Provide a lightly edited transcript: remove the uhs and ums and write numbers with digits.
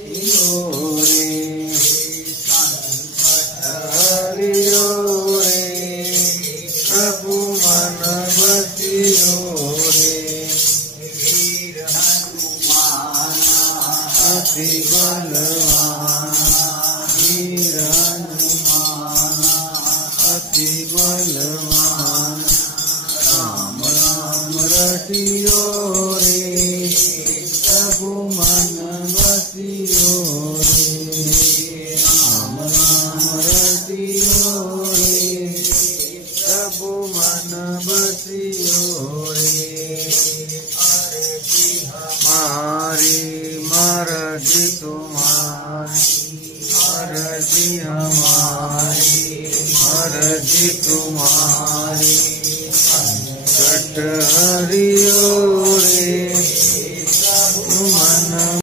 बसियो रे, हरियो रे, प्रभु मन बसियो रे। अति बलवान वीर हनुमान, अति बलवान राम राम रसियो रे, प्रभु मन बसियो रे। राम राम रसियो रे, प्रभु मन बसियो रे। हमारी मर्जी तुम्हारी, मर्जी हमारी, मर्जी तुम्हारी। कट हरियो रे, प्रभु मन